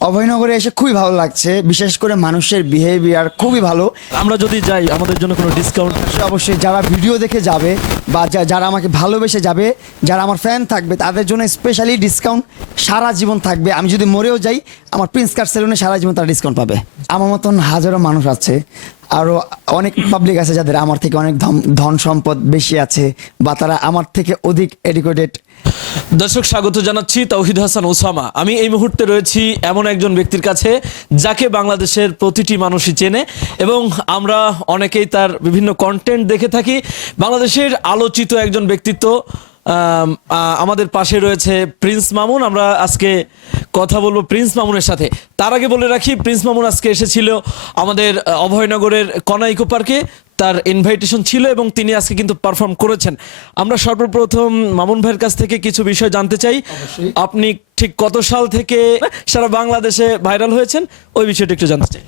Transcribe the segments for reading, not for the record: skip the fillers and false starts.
অভয়নগরে এসে খুবই ভালো লাগছে, বিশেষ করে মানুষের বিহেভিয়ার খুবই ভালো। আমরা যদি যাই আমাদের জন্য কোনো ডিসকাউন্ট? অবশ্যই যারা ভিডিও দেখে যাবে বা যারা আমাকে ভালোবেসে যাবে, যারা আমার ফ্যান থাকবে তাদের জন্য স্পেশালি ডিসকাউন্ট সারা জীবন থাকবে। আমি যদি মরেও যাই আমার প্রিন্স কাট সেলুনে সারা জীবন তারা ডিসকাউন্ট পাবে। আমার মতন হাজারো মানুষ আছে, আরও অনেক পাবলিক আছে যাদের আমার থেকে অনেক ধন সম্পদ বেশি আছে বা তারা আমার থেকে অধিক এডুকেটেড। দর্শক, স্বাগত জানাচ্ছি তাওহিদ হাসান ওসামা। আমি এই মুহূর্তে রয়েছি এমন একজন ব্যক্তির কাছে যাকে বাংলাদেশের প্রতিটি মানুষই চেনে এবং আমরা অনেকেই তার বিভিন্ন কন্টেন্ট দেখে থাকি। বাংলাদেশের আলোচিত একজন ব্যক্তিত্ব আমাদের পাশে রয়েছে প্রিন্স মামুন। আমরা আজকে কথা বলবো প্রিন্স মামুনের সাথে। তার আগে বলে রাখি, প্রিন্স মামুন আজকে এসেছিল আমাদের অভয়নগরের কনা ইকো পার্কে। তার ইনভাইটেশন ছিল এবং তিনি আজকে কিন্তু পারফর্ম করেছেন। আমরা সর্বপ্রথম মামুন ভাইয়ের কাছ থেকে কিছু বিষয় জানতে চাই। আপনি ঠিক কত সাল থেকে সারা বাংলাদেশে ভাইরাল হয়েছেন ওই বিষয়টা একটু জানতে চাই।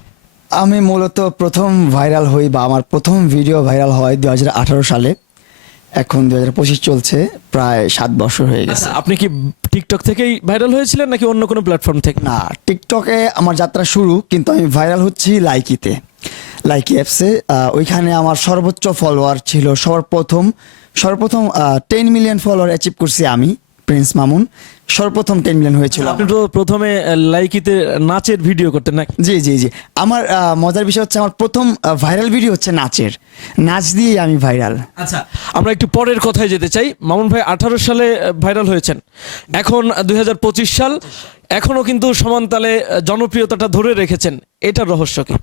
আমি মূলত প্রথম ভাইরাল হই বা আমার প্রথম ভিডিও ভাইরাল হয় 2018 সালে। এখন 2025 চলছে, প্রায় 7 বছর হয়ে গেছে। আপনি কি টিকটক থেকেই ভাইরাল হয়েছিলেন নাকি অন্য কোনো প্ল্যাটফর্ম থেকে? না, টিকটকে আমার যাত্রা শুরু, কিন্তু আমি ভাইরাল হচ্ছি লাইকিতে, লাইকি অ্যাপসে। ওইখানে আমার সর্বোচ্চ ফলোয়ার ছিল সর্বপ্রথম 10 মিলিয়ন ফলোয়ার অ্যাচিভ করছি আমি, প্রিন্স মামুন। সর্বপ্রথম 10 মিলিয়ন হয়েছিল। আপনি তো প্রথমে লাইকিতে নাচের ভিডিও করতেন নাকি? জি জি জি। আমার মজার বিষয় হচ্ছে আমার প্রথম ভাইরাল ভিডিও হচ্ছে নাচের, নাচ দিয়েই আমি ভাইরাল। আচ্ছা, আমরা একটু পরের কথায় যেতে চাই। মামুন ভাই 18 সালে ভাইরাল হয়েছেন, এখন 2025 সাল, এখনো কিন্তু সমানতালে জনপ্রিয়তাটা ধরে রেখেছেন। এটার রহস্য কি?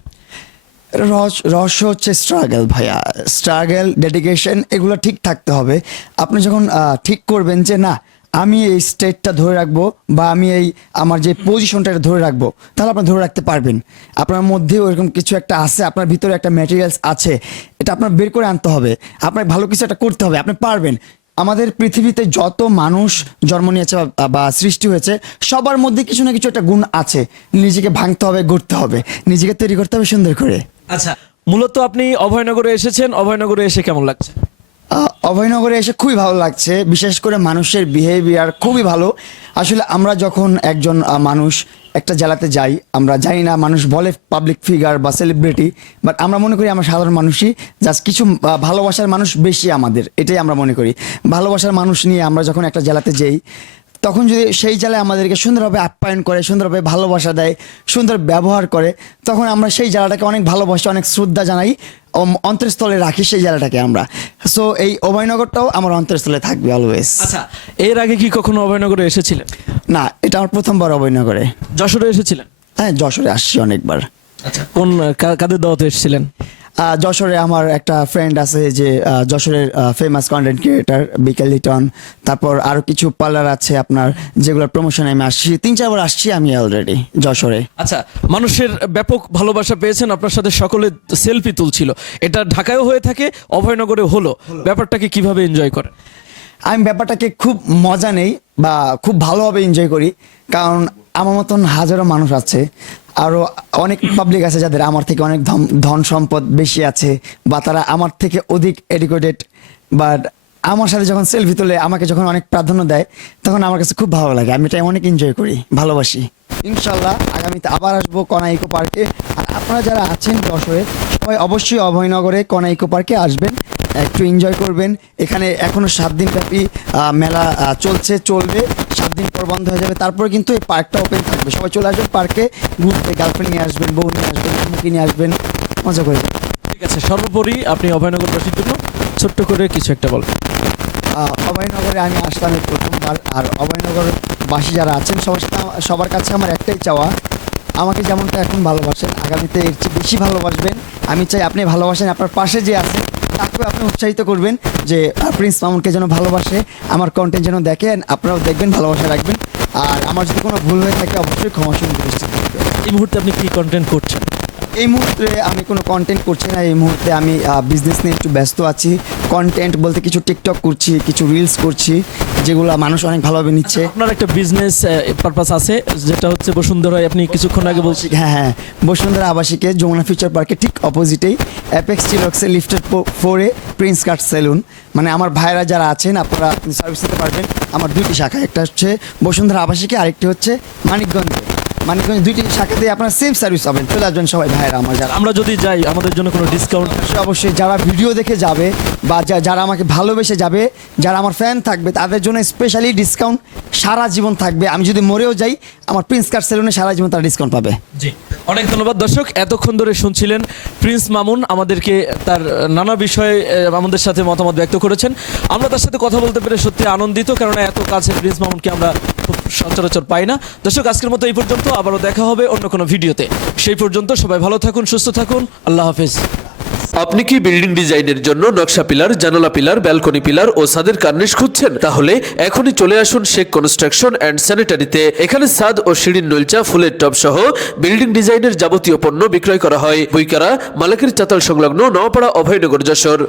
রহস্য হচ্ছে স্ট্রাগল ভাইয়া, স্ট্রাগল, ডেডিকেশন, এগুলো ঠিক থাকতে হবে। আপনি যখন ঠিক করবেন যে না আমি এই স্টেটটা ধরে রাখবো বা আমি এই আমার যে পজিশনটা ধরে রাখবো, তাহলে আপনি ধরে রাখতে পারবেন। আপনার মধ্যেও এরকম কিছু একটা আছে, আপনার ভিতরে একটা ম্যাটেরিয়ালস আছে, এটা আপনার বের করে আনতে হবে, আপনার ভালো কিছু একটা করতে হবে, আপনি পারবেন। আমাদের পৃথিবীতে যত মানুষ জন্ম নিয়েছে বা সৃষ্টি হয়েছে সবার মধ্যে কিছু না কিছু একটা গুণ আছে। নিজেকে ভাঙতে হবে, গড়তে হবে, নিজেকে তৈরি করতে হবে সুন্দর করে। আচ্ছা, মূলত আপনি অভয়নগরে এসেছেন, অভয়নগরে এসে কেমন লাগছে? অভয়নগরে এসে খুবই ভালো লাগছে, বিশেষ করে মানুষের বিহেভিয়ার খুবই ভালো। আসলে আমরা যখন একজন মানুষ একটা জেলাতে যাই, আমরা জানি না মানুষ বলে পাবলিক ফিগার বা সেলিব্রিটি, বাট আমরা মনে করি আমরা সাধারণ মানুষই, জাস্ট কিছু ভালোবাসার মানুষ বেশি আমাদের, এটাই আমরা মনে করি। ভালোবাসার মানুষ নিয়ে আমরা যখন একটা জেলাতে যাই, তখন যদি সেই জেলায় আমাদেরকে সুন্দরভাবে আপ্যায়ন করে, সুন্দরভাবে ভালোবাসা দেয়, সুন্দর ব্যবহার করে, তখন আমরা সেই জেলাটাকে অনেক ভালোবাসি, অনেক শ্রদ্ধা জানাই, অন্তরস্থলে রাখি সেই জেলাটাকে আমরা। সো এই অভয়নগরটাও আমার অন্তরস্থলে থাকবে অলওয়েজ। আচ্ছা, এর আগে কি কখনো অভয়নগরে এসেছিলেন? না, এটা আমার প্রথমবার অভয়নগরে। যশোরে এসেছিলেন? হ্যাঁ, যশোরে আসছি অনেকবার। আচ্ছা, কোন কাদের দাওয়াতে এসেছিলেন? যশোরে আমার একটা ফ্রেন্ড আছে যে যশোরের ফেমাস কন্টেন্ট ক্রিয়েটার বিকেল লিটন, তারপর আরও কিছু পার্লার আছে আপনার যেগুলোর প্রমোশনে আমি আসছি, 3-4 বার আসছি আমি অলরেডি যশোরে। আচ্ছা, মানুষের ব্যাপক ভালোবাসা পেয়েছেন, আপনার সাথে সকলে সেলফি তুলছিল। এটা ঢাকায়ও হয়ে থাকে, অভয়নগরে হলো, ব্যাপারটাকে কিভাবে এনজয় করেন? আমি ব্যাপারটাকে খুব মজা নেই বা খুব ভালোভাবে এনজয় করি, কারণ আমার মতন হাজারো মানুষ আছে, আরও অনেক পাবলিক আছে যাদের আমার থেকে অনেক ধন সম্পদ বেশি আছে বা তারা আমার থেকে অধিক এডুকেটেড, বাট আমার সাথে যখন সেলফি তোলে, আমাকে যখন অনেক প্রাধান্য দেয়, তখন আমার কাছে খুব ভালো লাগে। আমি এটা অনেক এনজয় করি, ভালোবাসি। ইনশাল্লাহ আগামীতে আবার আসবো কনা ইকো পার্কে। আর আপনারা যারা আছেন যশোরে, সবাই অবশ্যই অভয়নগরে কনা ইকো পার্কে আসবেন, একটু এনজয় করবেন। এখানে এখনও 7 দিন ব্যাপী মেলা চলবে। 7 দিন পর বন্ধ হয়ে যাবে, তারপরে কিন্তু এই পার্কটা ওপেন থাকবে। সবাই চলে আসবেন পার্কে ঘুরতে, গার্লফ্রেন্ড নিয়ে আসবেন, বউ নিয়ে আসবেন, মুখী নিয়ে আসবেন, মজা করে। ঠিক আছে, সর্বোপরি আপনি অভয়নগরবাসীর জন্য ছোট্ট করে কিছু একটা বলেন। অভয়নগরে আমি আসলাম এই প্রথমবার, আর অভয়নগরবাসী যারা আছেন সবার কাছে আমার একটাই চাওয়া, আমাকে যেমনটা এখন ভালোবাসেন, আগামীতে এর চেয়ে বেশি ভালোবাসবেন। আমি চাই আপনি ভালোবাসেন, আপনার পাশে যে আছেন তাকেও আপনি উৎসাহিত করবেন যে প্রিন্স মামুনকে যেন ভালোবাসে, আমার কন্টেন্ট যেন দেখেন, আপনারাও দেখবেন, ভালোবাসা রাখবেন। আর আমার যদি কোনো ভুল হয়ে থাকে অবশ্যই ক্ষমা সুন্দর দৃষ্টিতে দেখবেন। এই মুহূর্তে আপনি কি কন্টেন্ট করছেন? এই মুহূর্তে আমি কোনো কন্টেন্ট করছি না, এই মুহূর্তে আমি বিজনেস নিয়ে একটু ব্যস্ত আছি। কন্টেন্ট বলতে কিছু টিকটক করছি, কিছু রিলস করছি, যেগুলো মানুষ অনেক ভালোভাবে নিচ্ছে। আপনার একটা বিজনেস পারপাস আছে, যেটা হচ্ছে বসুন্ধরায় আপনি কিছুক্ষণ আগে বলছি। হ্যাঁ, বসুন্ধরা আবাসিকে যমুনা ফিউচার পার্কে ঠিক অপোজিটেই অ্যাপেক্স চিলক্সে লিফটেড 4-এ প্রিন্স কাট সেলুন। মানে আমার ভাইরা যারা আছেন আপনারা সার্ভিস দিতে পারবেন। আমার 2টি শাখা, একটা হচ্ছে বসুন্ধরা আবাসিকে, আরেকটি হচ্ছে মানিকগঞ্জে। মানিকগঞ্জ দুইটি শাখাতে আপনার সেম সার্ভিস পাবেন। চলে আসবেন সবাই ভাইয়েরা আমার যারা। আমরা যদি যাই আমাদের জন্য কোনো ডিসকাউন্ট? অবশ্যই যারা ভিডিও দেখে যাবে বা যারা আমাকে ভালোবেসে যাবে, যারা আমার ফ্যান থাকবে, তাদের জন্য স্পেশালি ডিসকাউন্ট সারা জীবন থাকবে। আমি যদি মরেও যাই, আমার প্রিন্স কার সেলুনে সারা জীবন তারা ডিসকাউন্ট পাবে। জি, অনেক ধন্যবাদ। দর্শক, এতক্ষণ ধরে শুনছিলেন প্রিন্স মামুন আমাদেরকে তার নানা বিষয়ে আমাদের সাথে মতামত ব্যক্ত করেছেন। আমরা তার সাথে কথা বলতে পেরে সত্যি আনন্দিত, কেননা এত কাছে প্রিন্স মামুনকে আমরা খুব সচরাচর পাই না। দর্শক, আজকের মতো এই পর্যন্ত, আবারও দেখা হবে অন্য কোনো ভিডিওতে। সেই পর্যন্ত সবাই ভালো থাকুন, সুস্থ থাকুন, আল্লাহ হাফেজ। আপনি কি বিল্ডিং ডিজাইনের জন্য নকশা পিলার, জানালা পিলার, ব্যালকনি পিলার ও ছাদের কার্নিশ খুঁজছেন? তাহলে এখনই চলে আসুন শেখ কনস্ট্রাকশন অ্যান্ড স্যানিটারিতে। এখানে ছাদ ও সিঁড়ির নলচা, ফুলের টব সহ বিল্ডিং ডিজাইনের যাবতীয় পণ্য বিক্রয় করা হয়। বইকারা মালিকের চাতাল সংলগ্ন নওয়াপাড়া, অভয়নগর, যশোর।